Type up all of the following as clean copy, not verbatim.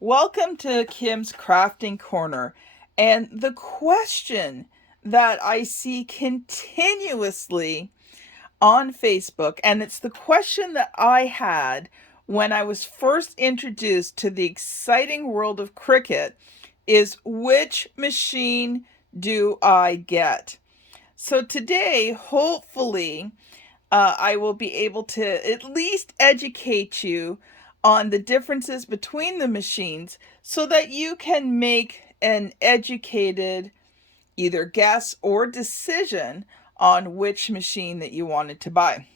Welcome to Kim's Crafting Corner. And the question that I see continuously on Facebook, and it's the question that I had when I was first introduced to the exciting world of Cricut, is which machine do I get? So today, hopefully, I will be able to at least educate you on the differences between the machines so that you can make an educated either guess or decision on which machine that you wanted to buy.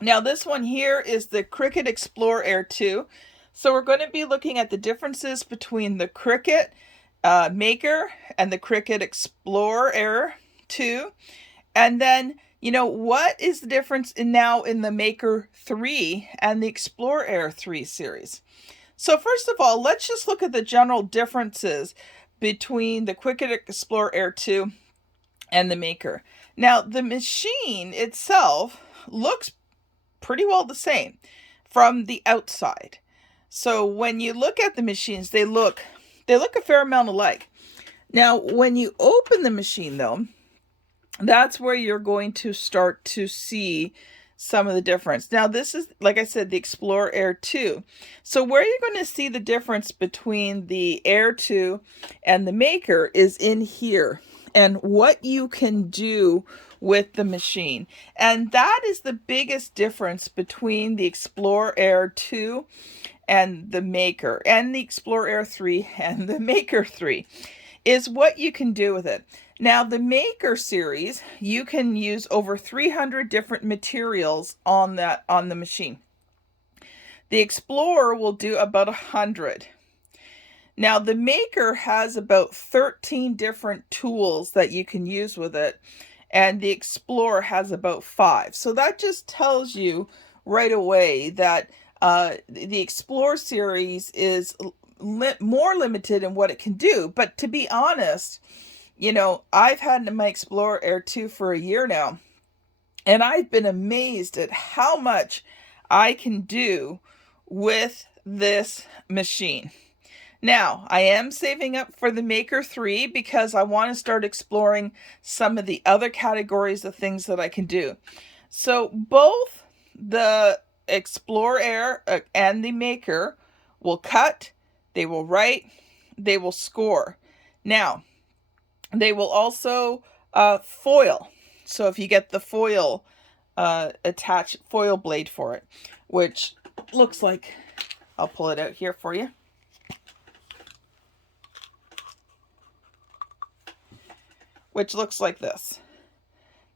Now, this one here is the Cricut Explore Air 2. So we're going to be looking at the differences between the Cricut Maker and the Cricut Explore Air 2. And then, what is the difference in the Maker 3 and the Explore Air 3 series? So first of all, let's just look at the general differences between the Cricut Explore Air 2 and the Maker. Now, the machine itself looks pretty well the same from the outside. So when you look at the machines, they look a fair amount alike. Now, when you open the machine though, that's where you're going to start to see some of the difference. Now, this is, like I said, the Explore Air 2. So where you're going to see the difference between the Air 2 and the Maker is in here and what you can do with the machine. And that is the biggest difference between the Explore Air 2 and the Maker, and the Explore Air 3 and the Maker 3, is what you can do with it. Now, the Maker series, you can use over 300 different materials on the machine. The Explorer will do about 100. Now, the Maker has about 13 different tools that you can use with it, and the Explorer has about 5. So that just tells you right away that the Explorer series is more limited in what it can do. But to be honest, I've had my Explorer Air 2 for a year now, and I've been amazed at how much I can do with this machine. Now, I am saving up for the Maker 3 because I want to start exploring some of the other categories of things that I can do. So both the Explore Air and the Maker will cut, they will write, they will score. Now, they will also foil. So if you get the foil attached foil blade for it, which looks like, I'll pull it out here for you. Which looks like this.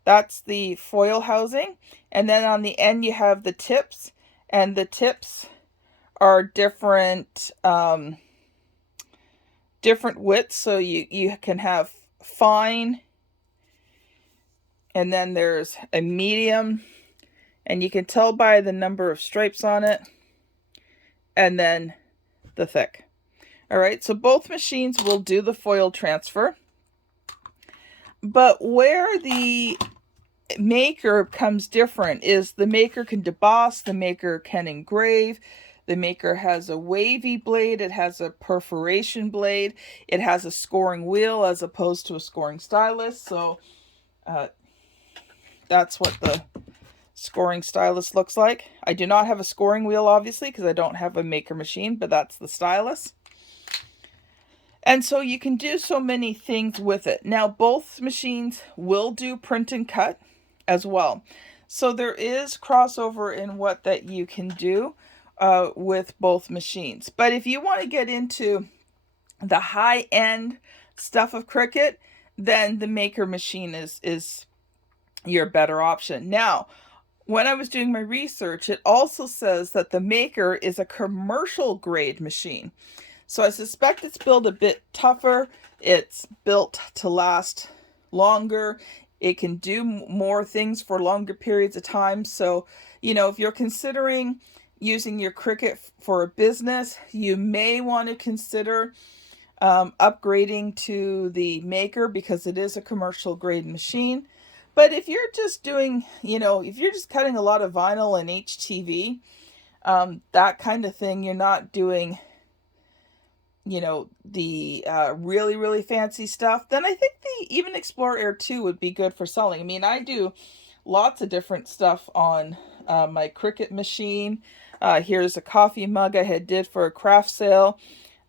That's the foil housing. And then on the end you have the tips, and the tips are different widths. So you can have fine, and then there's a medium, and you can tell by the number of stripes on it, and then the thick. All right, so both machines will do the foil transfer. But where the Maker comes different is the Maker can deboss, the Maker can engrave, the Maker has a wavy blade, it has a perforation blade, it has a scoring wheel as opposed to a scoring stylus. So that's what the scoring stylus looks like. I do not have a scoring wheel, obviously, because I don't have a Maker machine, but that's the stylus. And so you can do so many things with it. Now, both machines will do print and cut as well. So there is crossover in what that you can do with both machines. But if you want to get into the high-end stuff of Cricut, then the Maker machine is your better option. Now, when I was doing my research, it also says that the Maker is a commercial grade machine. So I suspect it's built a bit tougher. It's built to last longer. It can do more things for longer periods of time. So, if you're considering using your Cricut for a business, you may want to consider upgrading to the Maker because it is a commercial grade machine. But if you're just doing, if you're just cutting a lot of vinyl and HTV, that kind of thing, you're not doing you know, the really, really fancy stuff, then I think the even Explorer Air 2 would be good for selling. I mean, I do lots of different stuff on my Cricut machine. Here's a coffee mug I had did for a craft sale.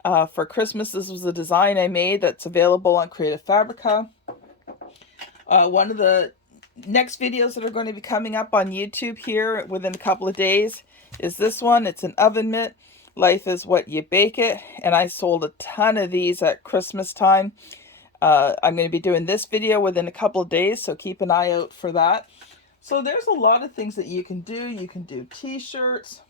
For Christmas, this was a design I made that's available on Creative Fabrica. One of the next videos that are going to be coming up on YouTube here within a couple of days is this one. It's an oven mitt. Life is what you bake it. And I sold a ton of these at Christmas time. I'm going to be doing this video within a couple of days, so keep an eye out for that. So there's a lot of things that you can do. You can do t-shirts.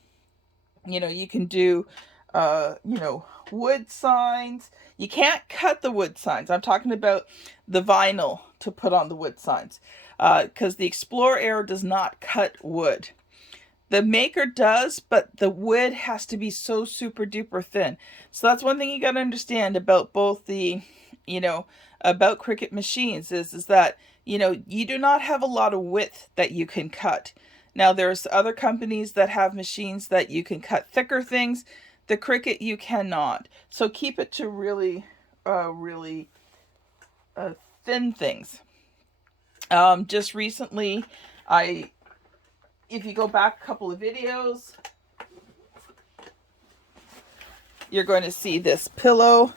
You know, you can do, you know, wood signs. You can't cut the wood signs. I'm talking about the vinyl to put on the wood signs, because the Explorer Air does not cut wood. The Maker does, but the wood has to be so super duper thin. So that's one thing you got to understand about both the, you know, about Cricut machines is that, you know, you do not have a lot of width that you can cut. Now there's other companies that have machines that you can cut thicker things. The Cricut you cannot. So keep it to really, really thin things. Just recently, if you go back a couple of videos, you're going to see this pillow.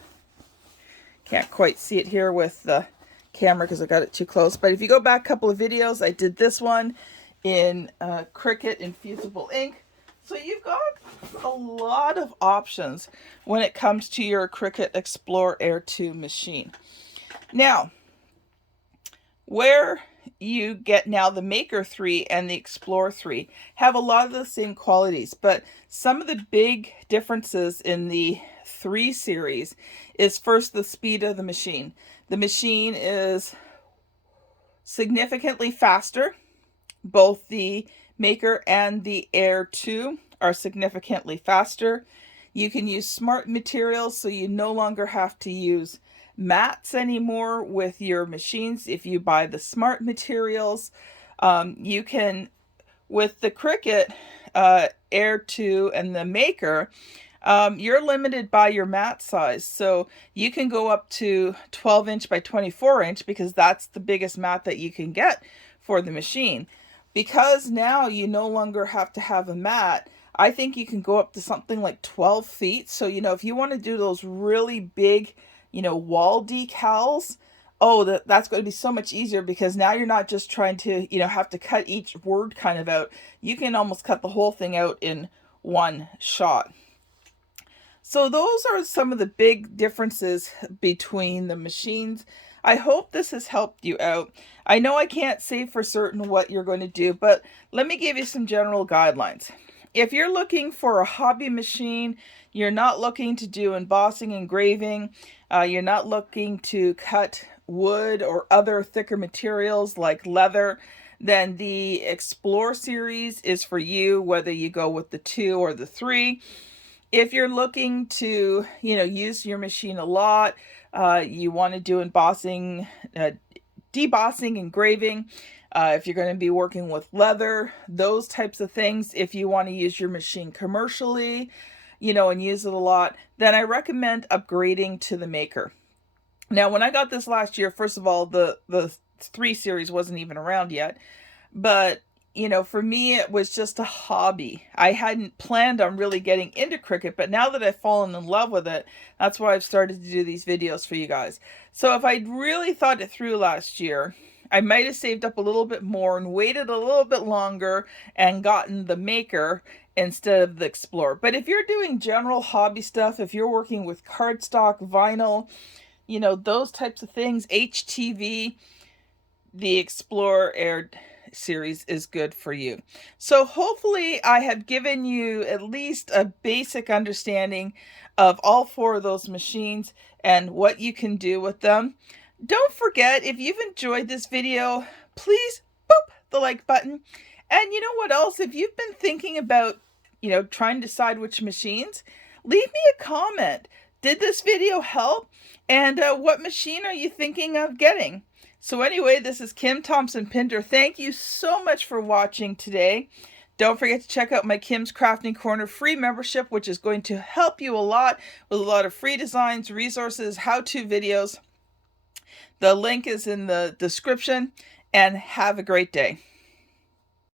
Can't quite see it here with the camera because I got it too close. But if you go back a couple of videos, I did this one in Cricut Infusible ink. So you've got a lot of options when it comes to your Cricut Explorer Air 2 machine. Now, where you get now the Maker 3 and the Explorer 3 have a lot of the same qualities, but some of the big differences in the 3 series is first the speed of the machine. The machine is significantly faster. Both the Maker and the Air 2 are significantly faster. You can use smart materials, so you no longer have to use mats anymore with your machines. If you buy the smart materials, you can, with the Cricut Air 2 and the Maker, you're limited by your mat size. So you can go up to 12 inch by 24 inch because that's the biggest mat that you can get for the machine. Because now you no longer have to have a mat, I think you can go up to something like 12 feet. So, you know, if you want to do those really big, you know, wall decals, oh, that's going to be so much easier because now you're not just trying to, you know, have to cut each word kind of out. You can almost cut the whole thing out in one shot. So those are some of the big differences between the machines. I hope this has helped you out. I know I can't say for certain what you're going to do, but let me give you some general guidelines. If you're looking for a hobby machine, you're not looking to do embossing, engraving, you're not looking to cut wood or other thicker materials like leather, then the Explore series is for you, whether you go with the 2 or the 3. If you're looking to, you know, use your machine a lot, you want to do embossing, debossing, engraving, if you're going to be working with leather, those types of things, if you want to use your machine commercially, you know, and use it a lot, then I recommend upgrading to the Maker. Now, when I got this last year, first of all, the 3 series wasn't even around yet, but you know, for me, it was just a hobby. I hadn't planned on really getting into Cricut, but now that I've fallen in love with it, that's why I've started to do these videos for you guys. So if I'd really thought it through last year, I might have saved up a little bit more and waited a little bit longer and gotten the Maker instead of the Explorer. But if you're doing general hobby stuff, if you're working with cardstock, vinyl, you know, those types of things, HTV, the Explorer Air series is good for you. So hopefully I have given you at least a basic understanding of all 4 of those machines and what you can do with them. Don't forget, if you've enjoyed this video, please boop the like button. And you know what else? If you've been thinking about, you know, trying to decide which machines, leave me a comment. Did this video help? And what machine are you thinking of getting? So anyway, this is Kim Thompson Pinder. Thank you so much for watching today. Don't forget to check out my Kim's Crafting Corner free membership, which is going to help you a lot with a lot of free designs, resources, how-to videos. The link is in the description, and have a great day.